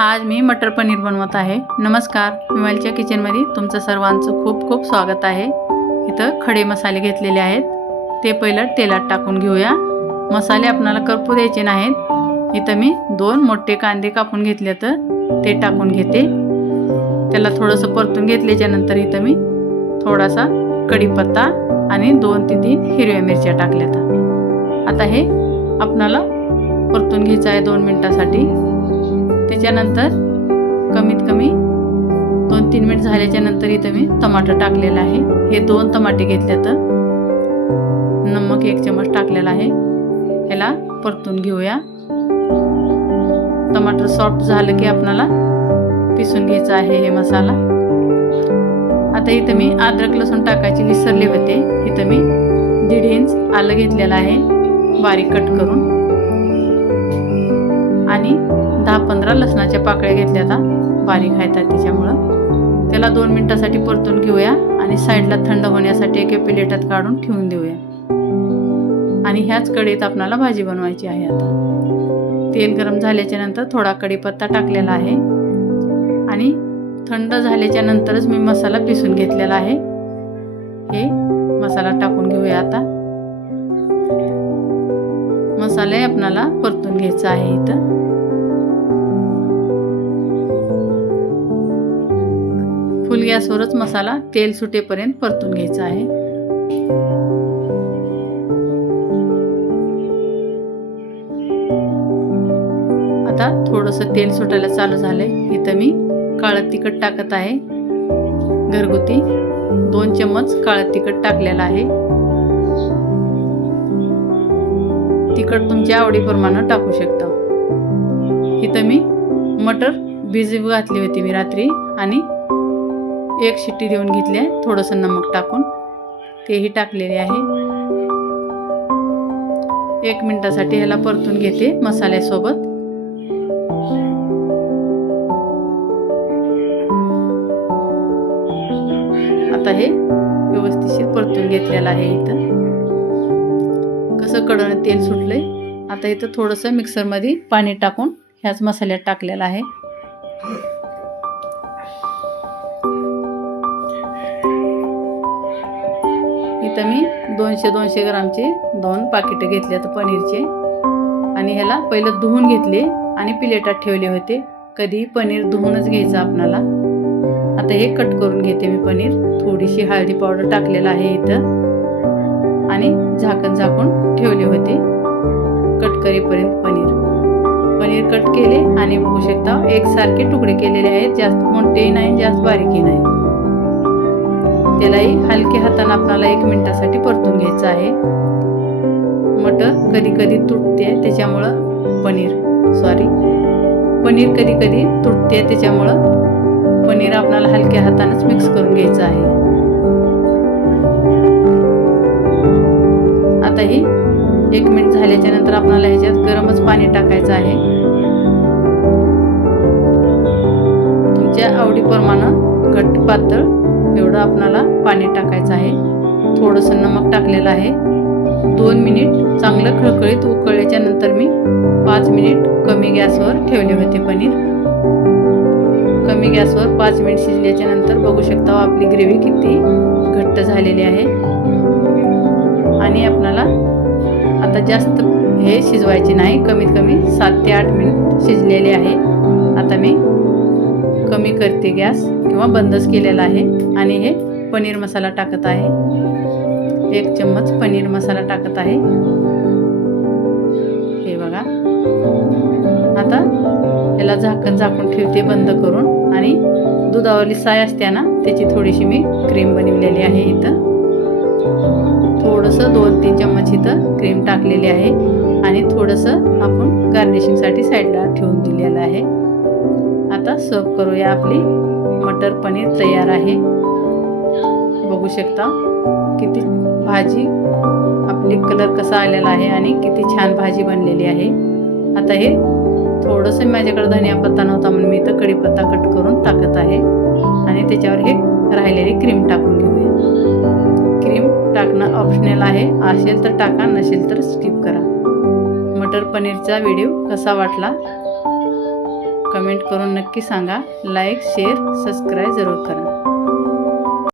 आज मी मटर पनीर बनवत आहे। नमस्कार, विमलच्या किचनमध्ये तुमचं सर्वांचं खूप खूप स्वागत आहे। इथं खडे मसाले घेतलेले आहेत, ते पहिलं तेलात टाकून घेऊया। मसाले आपल्याला करपू द्यायचे नाहीत। इथं मी 2 मोठे कांदे कापून घेतले तर ते टाकून घेते। त्याला थोडंसं परतून घेतल्याच्या नंतर इथं मी थोडासा कढीपत्ता आणि 2 ते 3 हिरव्या मिरच्या टाकल्यात। आता हे आपल्याला परतून घ्यायचं आहे 2 मिनिटांसाठी। त्याच्यानंतर कमीत कमी 2-3 मिनिट झाल्याच्या नंतर इथं मी टमाटर टाकलेला आहे। हे 2 टमाटे घेतले तर नमक 1 चमच टाकलेला आहे। ह्याला परतून घेऊया। टमाटर सॉफ्ट झालं की आपल्याला पिसून घ्यायचा आहे हे मसाला। आता इथं मी अद्रक लसूण टाकायचे विसरले होते। इथं मी 1.5 इंच आलं घेतलेलं आहे बारीक कट करून, आणि 10-15 लसणाच्या पाकळ्या घेतल्या आता बारीक आहेत त्याच्यामुळं। त्याला 2 मिनिटांसाठी परतून घेऊया आणि साईडला थंड होण्यासाठी एका प्लेटात काढून ठेवून देऊया। आणि ह्याच कढईत आपल्याला भाजी बनवायची आहे। आता तेल गरम झाल्याच्या नंतर थोडा कढीपत्ता टाकलेला आहे आणि थंड झाल्याच्या नंतरच मी मसाला पिसून घेतलेला आहे। हे मसाला टाकून घेऊया। आता मसाले आपल्याला परतून घ्यायचा आहे। इथं फुल गॅसवरच मसाला तेल सुटेपर्यंत परतून घ्यायचा आहे। आता थोडंसं तेल सुटायला चालू झालंय। इथं मी काळं तिखट टाकत आहे घरगुती। 2 चम्मच काळं तिखट टाकलेलं आहे। तिखट तुमच्या आवडीप्रमाणे टाकू शकता। इथं मी मटर भिजवू घातली होती मी रात्री आणि 1 शिट्टी देऊन घेतली आहे थोडंसं नमक टाकून, तेही टाकलेले आहे। 1 मिनिटासाठी ह्याला परतून घेते मसाल्यासोबत। आता हे व्यवस्थित परतून घेतलेलं आहे। इथं कसं कडनं तेल सुटलंय। आता इथं थोडंसं मिक्सरमध्ये पाणी टाकून ह्याच मसाल्यात टाकलेला आहे। इथं मी 200 ग्रामचे 2 पाकिटे घेतले तर पनीरचे, आणि ह्याला पहिलं धुवून घेतले आणि प्लेटात ठेवले होते। कधी पनीर धुवूनच घ्यायचं आपल्याला। आता हे कट करून घेते मी पनीर। थोडीशी हळदी पावडर टाकलेला आहे इथं आणि झाकून ठेवले होते कट करेपर्यंत। पनीर कट केले आणि बघू शकता एकसारखे तुकडे केलेले आहेत, जास्त मोठे नाही जास्त बारीकही नाही। त्यालाही हलक्या हाताने आपल्याला 1 मिनिटासाठी परतून घ्यायचं आहे। मटर कधी कधी तुटते त्याच्यामुळं पनीर कधी कधी तुटते त्याच्यामुळं पनीर आपल्याला हलक्या हातानेच मिक्स करून घ्यायचं आहे। आता ही 1 मिनिट झाल्याच्या नंतर आपल्याला ह्याच्यात गरमच पाणी टाकायचं आहे। तुमच्या आवडीप्रमाणे घट्ट पातळ एवढं आपल्याला पाणी टाकायचं आहे। थोडंसं नमक टाकलेलं आहे। 2 मिनिट चांगलं खळखळीत उकळल्याच्या नंतर मी 5 मिनिट कमी गॅसवर ठेवले होते पनीर। कमी गॅसवर 5 मिनिट शिजल्याच्या नंतर बघू शकता आपली ग्रेव्ही किती घट्ट झालेली आहे। आणि आपल्याला आता जास्त हे शिजवायचे नाही, कमीत कमी 7 ते 8 मिनिट शिजलेले आहे। आता मी कमी करते गॅस किंवा बंदच केलेला आहे आणि हे पनीर मसाला टाकत आहे। 1 चम्मच पनीर मसाला टाकत आहे। हे बघा, आता ह्याला झाकून ठेवते बंद करून, आणि दुधावाली साय असते ना त्याची थोडीशी मी क्रीम बनवलेली आहे। इथं थोडंसं 2-3 चम्मच इथं क्रीम टाकलेली आहे आणि थोडंसं आपण गार्निशिंगसाठी साईडला ठेवून दिलेलं आहे। आता सर्व करूया। आपली मटर पनीर तयार आहे। बघू शकता किती भाजी आपली कलर कसा आलेला आहे आणि किती छान भाजी बनलेली आहे। आता हे थोडंसं माझ्याकडे धनिया पत्ता नव्हता म्हणून मी इथं कढीपत्ता कट करून टाकत आहे आणि त्याच्यावर हे राहिलेली क्रीम टाकून घेऊया। क्रीम टाकणं ऑप्शनल आहे, असेल तर टाका, नसेल तर स्किप करा। मटर पनीरचा व्हिडिओ कसा वाटला कमेंट करून नक्की सांगा. लाईक शेअर सबस्क्राईब जरूर करा.